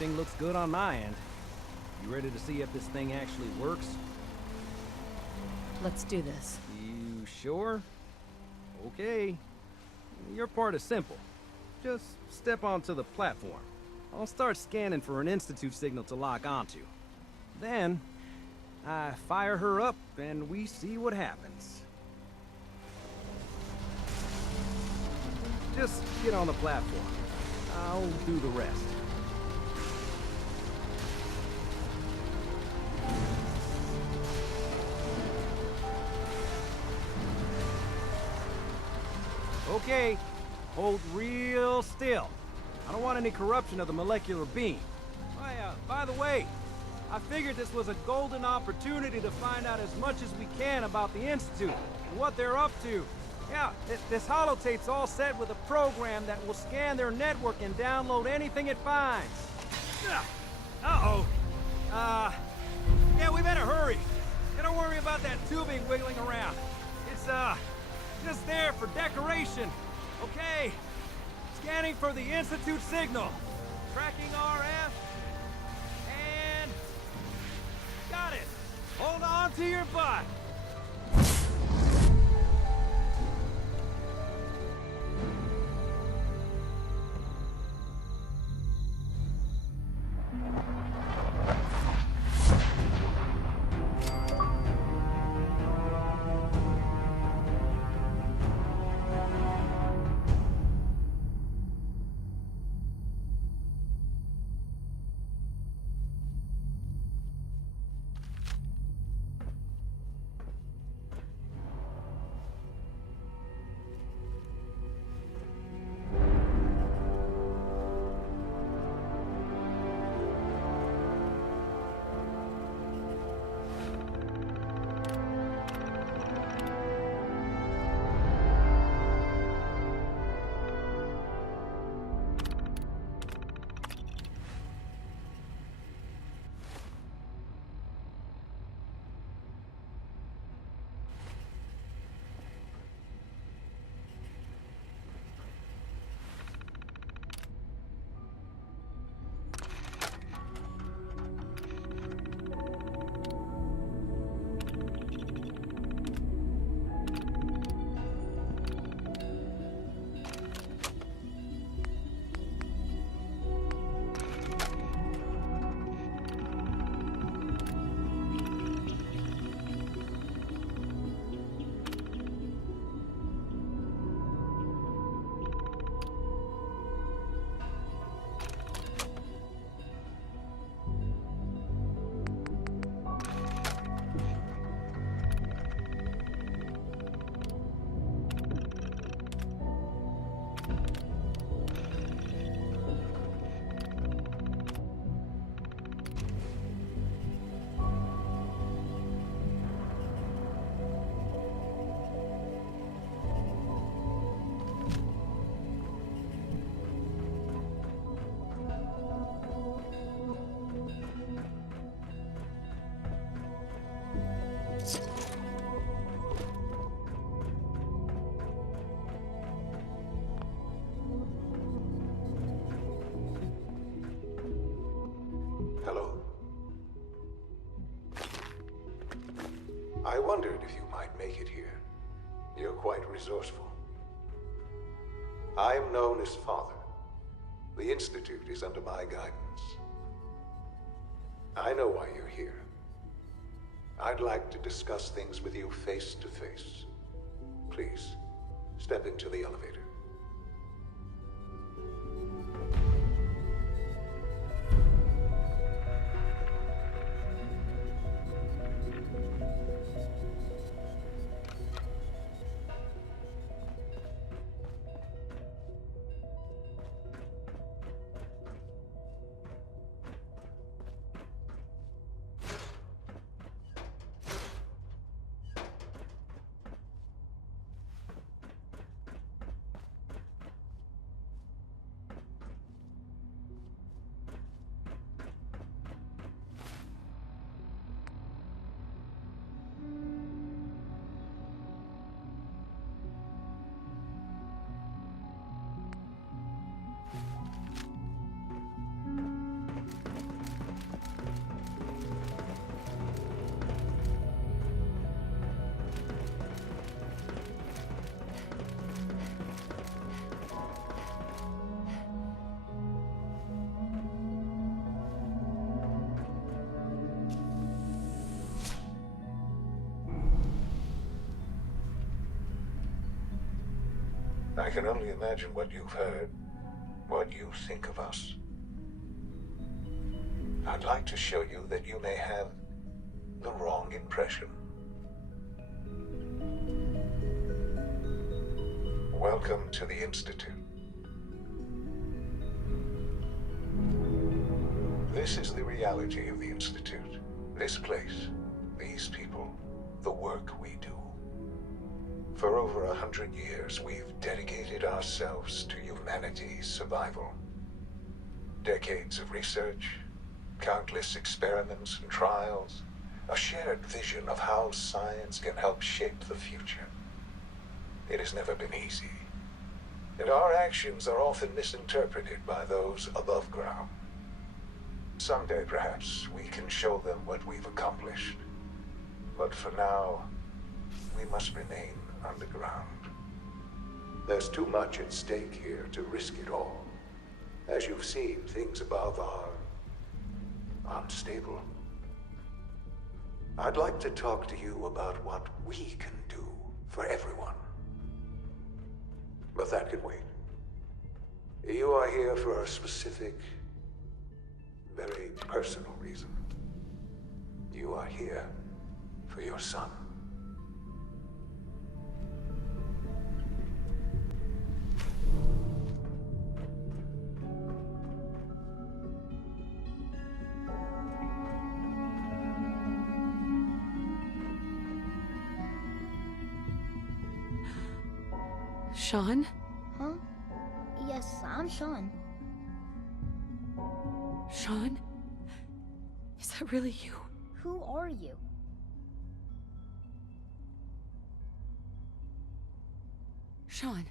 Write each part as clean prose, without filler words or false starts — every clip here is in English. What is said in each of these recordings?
Everything looks good on my end. You ready to see if this thing actually works? Let's do this. You sure? Okay. Your part is simple. Just step onto the platform. I'll start scanning for an Institute signal to lock onto. Then, I fire her up and we see what happens. Just get on the platform. I'll do the rest. Okay, hold real still. I don't want any corruption of the molecular beam. By the way, I figured this was a golden opportunity to find out as much as we can about the Institute and what they're up to. Yeah, this holotape's all set with a program that will scan their network and download anything it finds. Uh-oh. Yeah, we better hurry. And don't worry about that tubing wiggling around. It's, just there for decoration. Okay. Scanning for the Institute signal. Tracking RF. And... got it. Hold on to your butt. Hello. I wondered if you might make it here. You're quite resourceful. I am known as Father. The Institute is under my guidance. I know why you're here. I'd like to discuss things with you face to face. Please, step into the elevator. I can only imagine what you've heard, what you think of us. I'd like to show you that you may have the wrong impression. Welcome to the Institute. This is the reality of the Institute. This place, these people, the work we do. For over 100 years, we've dedicated ourselves to humanity's survival. Decades of research, countless experiments and trials, a shared vision of how science can help shape the future. It has never been easy, and our actions are often misinterpreted by those above ground. Someday, perhaps, we can show them what we've accomplished. But for now, we must remain underground. There's too much at stake here to risk it all. As you've seen, things above are unstable. I'd like to talk to you about what we can do for everyone. But that can wait. You are here for a specific, very personal reason. You are here for your son. Sean? Huh? Yes, I'm Sean. Sean? Is that really you? Who are you? Sean,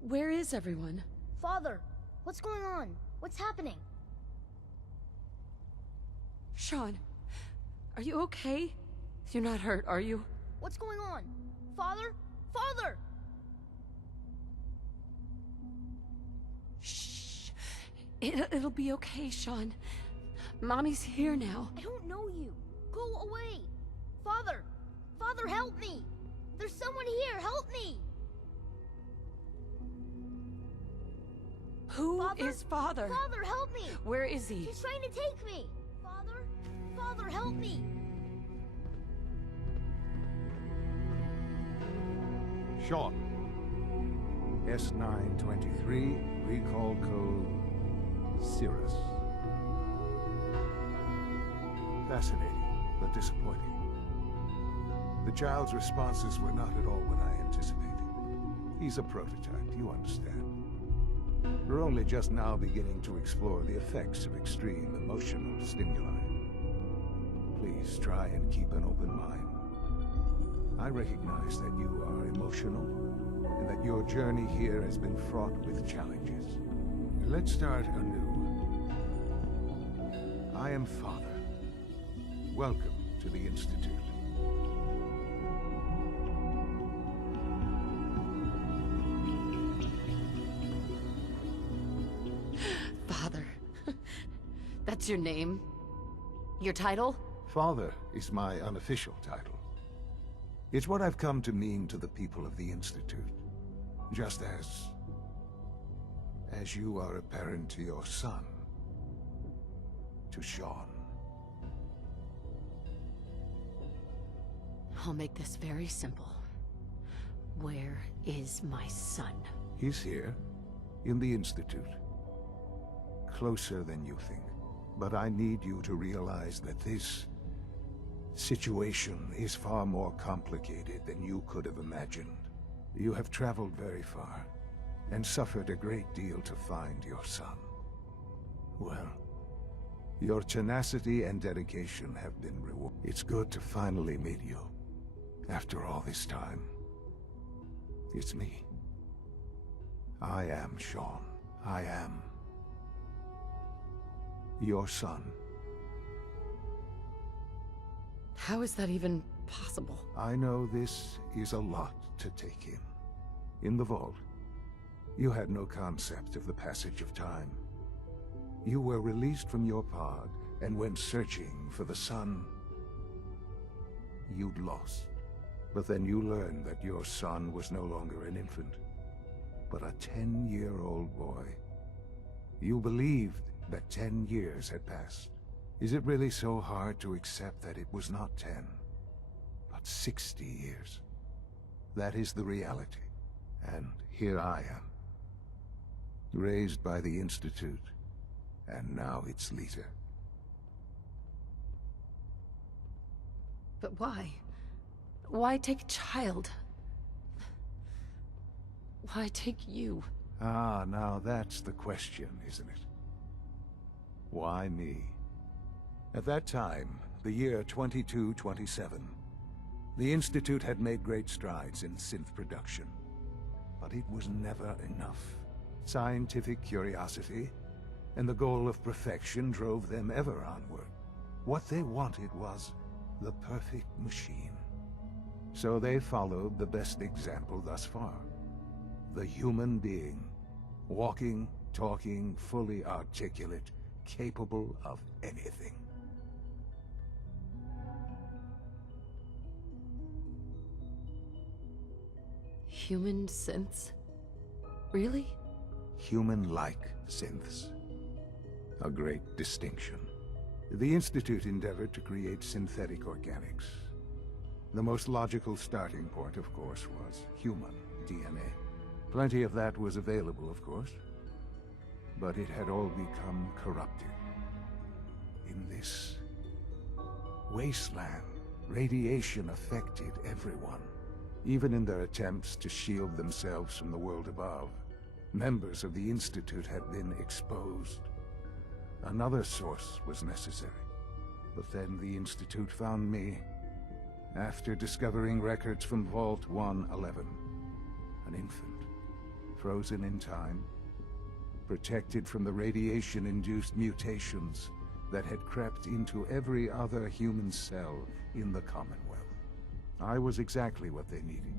where is everyone? Father, what's going on? What's happening? Sean, are you okay? You're not hurt, are you? What's going on? Father? Father! Shh. It'll be okay, Sean. Mommy's here now. I don't know you. Go away. Father! Father, help me! There's someone here, help me! Who is Father? Father, help me! Where is he? He's trying to take me! Father? Father, help me! Sean. S923, recall code Cirrus. Fascinating, but disappointing. The child's responses were not at all what I anticipated. He's a prototype, you understand. We're only just now beginning to explore the effects of extreme emotional stimuli. Please try and keep an open mind. I recognize that you are emotional, and that your journey here has been fraught with challenges. Let's start anew. I am Father. Welcome to the Institute. Father. That's your name? Your title? Father is my unofficial title. It's what I've come to mean to the people of the Institute. Just as you are a parent to your son, to Sean. I'll make this very simple. Where is my son? He's here, in the Institute. Closer than you think. But I need you to realize that this situation is far more complicated than you could have imagined. You have traveled very far, and suffered a great deal to find your son. Well, your tenacity and dedication have been rewarded. It's good to finally meet you, after all this time. It's me. I am Sean. I am your son. How is that even possible? I know this is a lot to take in. In the vault, you had no concept of the passage of time. You were released from your pod and went searching for the son you'd lost. But then you learned that your son was no longer an infant. but a 10-year-old boy. You believed that 10 years had passed. Is it really so hard to accept that it was not 10, but 60 years? That is the reality, and here I am. Raised by the Institute, and now its leader. But why? Why take a child? Why take you? Ah, now that's the question, isn't it? Why me? At that time, the year 2227, the Institute had made great strides in synth production. But it was never enough. Scientific curiosity and the goal of perfection drove them ever onward. What they wanted was the perfect machine. So they followed the best example thus far. The human being. Walking, talking, fully articulate, capable of anything. Human synths? Really? Human-like synths. A great distinction. The Institute endeavored to create synthetic organics. The most logical starting point, of course, was human DNA. Plenty of that was available, of course. But it had all become corrupted. In this wasteland, radiation affected everyone. Even in their attempts to shield themselves from the world above, members of the Institute had been exposed. Another source was necessary. But then the Institute found me, after discovering records from Vault 111. An infant, frozen in time, protected from the radiation-induced mutations that had crept into every other human cell in the Commonwealth. I was exactly what they needed.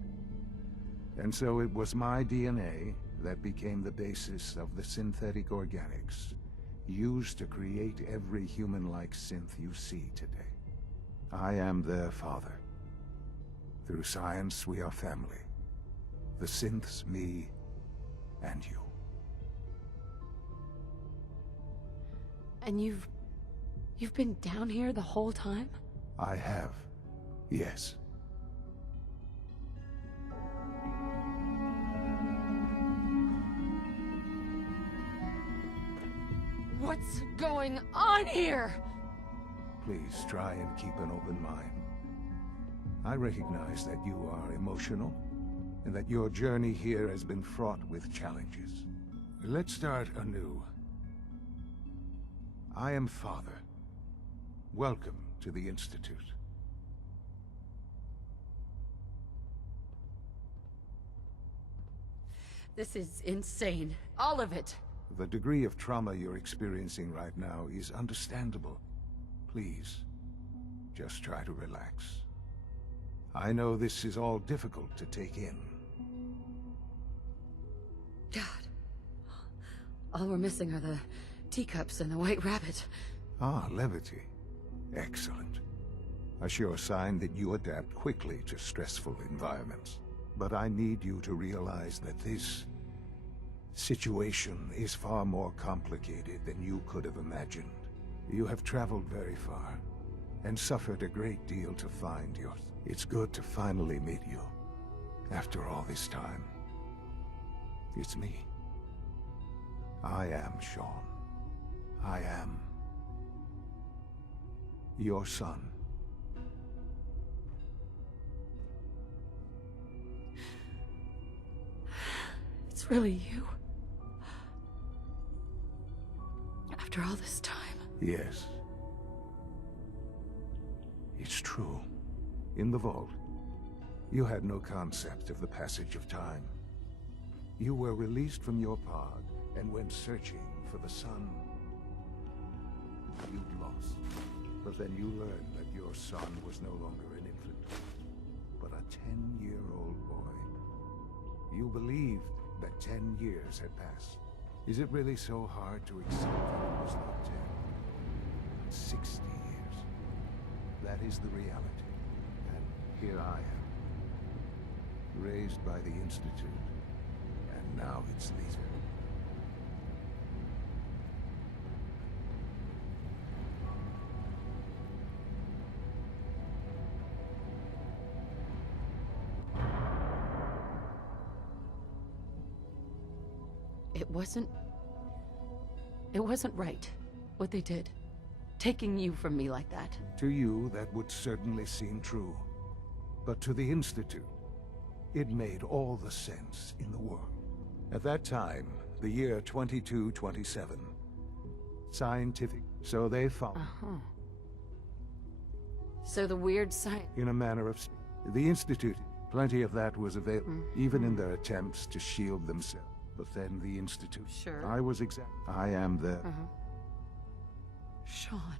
And so it was my DNA that became the basis of the synthetic organics used to create every human-like synth you see today. I am their father. Through science, we are family. The synths, me, and you. And you've been down here the whole time? I have, yes. What's going on here? Please try and keep an open mind. I recognize that you are emotional, and that your journey here has been fraught with challenges. Let's start anew. I am Father. Welcome to the Institute. This is insane. All of it. The degree of trauma you're experiencing right now is understandable. Please, just try to relax. I know this is all difficult to take in. God. All we're missing are the teacups and the white rabbit. Ah, levity. Excellent. A sure sign that you adapt quickly to stressful environments. But I need you to realize that this situation is far more complicated than you could have imagined. You have traveled very far, and suffered a great deal to find yours. It's good to finally meet you, after all this time. It's me. I am Sean. I am your son. It's really you. After all this time. Yes. It's true. In the vault, you had no concept of the passage of time. You were released from your pod and went searching for the son you'd lost. But then you learned that your son was no longer an infant, but a 10-year-old boy. You believed that 10 years had passed. Is it really so hard to accept that it was not 10, but 60 years? That is the reality. And here I am, raised by the Institute, and now its leader. It wasn't right, what they did. Taking you from me like that. To you, that would certainly seem true. But to the Institute, it made all the sense in the world. At that time, the year 2227, scientific, so they found. So the weird science... In a manner of... The Institute, plenty of that was available, even in their attempts to shield themselves. But then the Institute... Sure. I am the... Sean...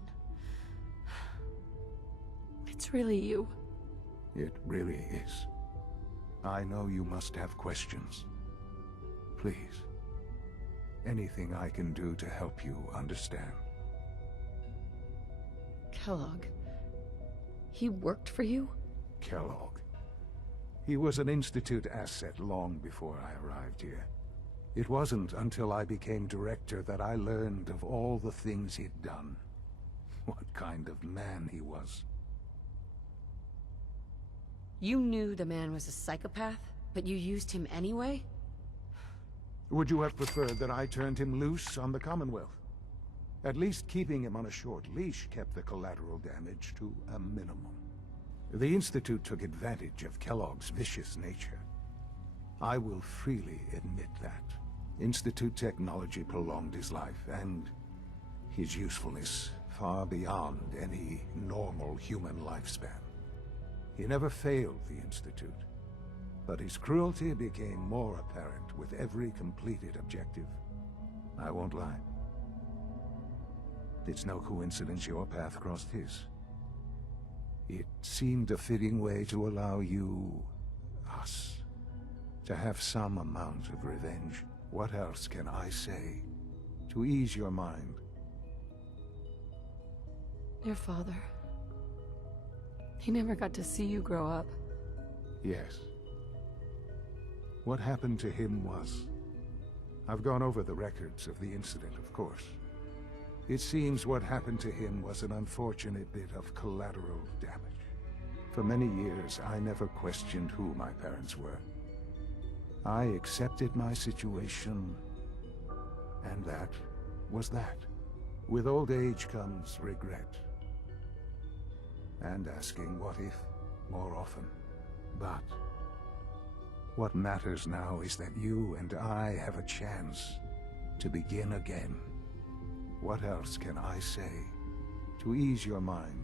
It's really you. It really is. I know you must have questions. Please. Anything I can do to help you understand. Kellogg... He worked for you? Kellogg. He was an Institute asset long before I arrived here. It wasn't until I became director that I learned of all the things he'd done. What kind of man he was. You knew the man was a psychopath, but you used him anyway? Would you have preferred that I turned him loose on the Commonwealth? At least keeping him on a short leash kept the collateral damage to a minimum. The Institute took advantage of Kellogg's vicious nature. I will freely admit that. Institute technology prolonged his life, and his usefulness far beyond any normal human lifespan. He never failed the Institute, but his cruelty became more apparent with every completed objective. I won't lie. It's no coincidence your path crossed his. It seemed a fitting way to allow you, us, to have some amount of revenge. What else can I say to ease your mind? Your father... He never got to see you grow up. Yes. What happened to him was... I've gone over the records of the incident, of course. It seems what happened to him was an unfortunate bit of collateral damage. For many years, I never questioned who my parents were. I accepted my situation, and that was that. With old age comes regret. And asking what if more often. But what matters now is that you and I have a chance to begin again. What else can I say to ease your mind?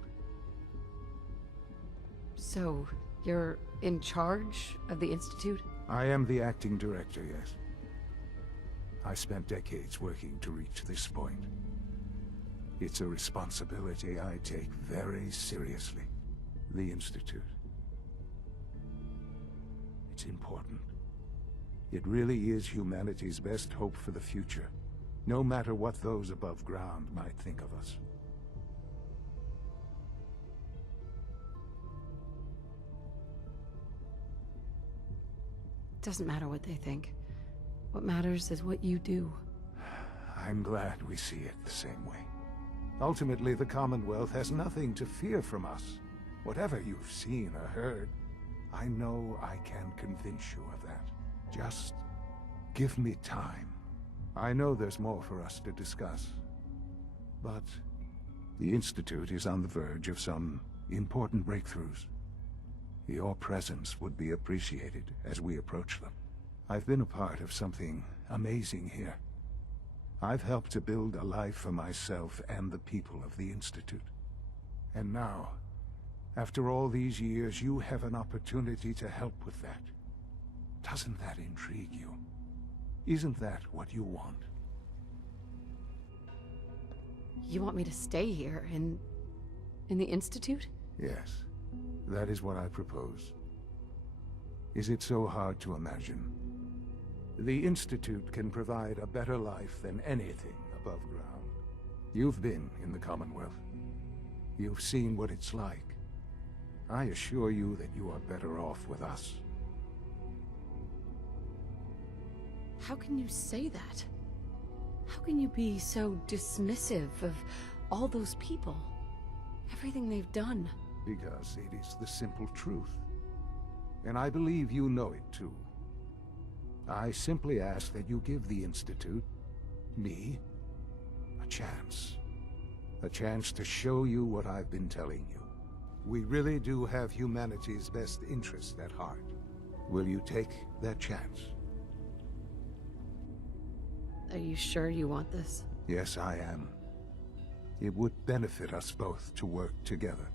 So, you're in charge of the Institute? I am the acting director, yes. I spent decades working to reach this point. It's a responsibility I take very seriously. The Institute. It's important. It really is humanity's best hope for the future, no matter what those above ground might think of us. Doesn't matter what they think. What matters is what you do. I'm glad we see it the same way. Ultimately, the Commonwealth has nothing to fear from us. Whatever you've seen or heard, I know I can convince you of that. Just give me time. I know there's more for us to discuss. But the Institute is on the verge of some important breakthroughs. Your presence would be appreciated as we approach them. I've been a part of something amazing here. I've helped to build a life for myself and the people of the Institute. And now, after all these years, you have an opportunity to help with that. Doesn't that intrigue you? Isn't that what you want? You want me to stay here, in the Institute? Yes, that is what I propose. Is it so hard to imagine? The Institute can provide a better life than anything above ground. You've been in the Commonwealth. You've seen what it's like. I assure you that you are better off with us. How can you say that? How can you be so dismissive of all those people? Everything they've done. Because it is the simple truth. And I believe you know it too. I simply ask that you give the Institute, me, a chance. A chance to show you what I've been telling you. We really do have humanity's best interest at heart. Will you take that chance? Are you sure you want this? Yes, I am. It would benefit us both to work together.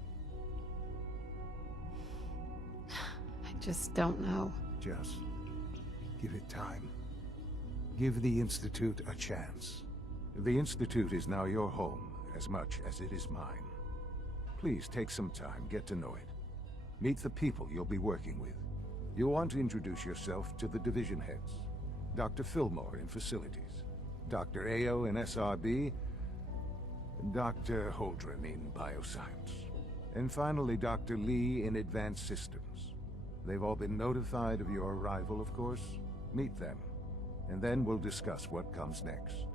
I just don't know. Just give it time. Give the Institute a chance. The Institute is now your home as much as it is mine. Please take some time, get to know it. Meet the people you'll be working with. You'll want to introduce yourself to the division heads. Dr. Fillmore in Facilities, Dr. Ayo in SRB, Dr. Holdren in Bioscience, and finally Dr. Lee in Advanced Systems. They've all been notified of your arrival, of course. Meet them, and then we'll discuss what comes next.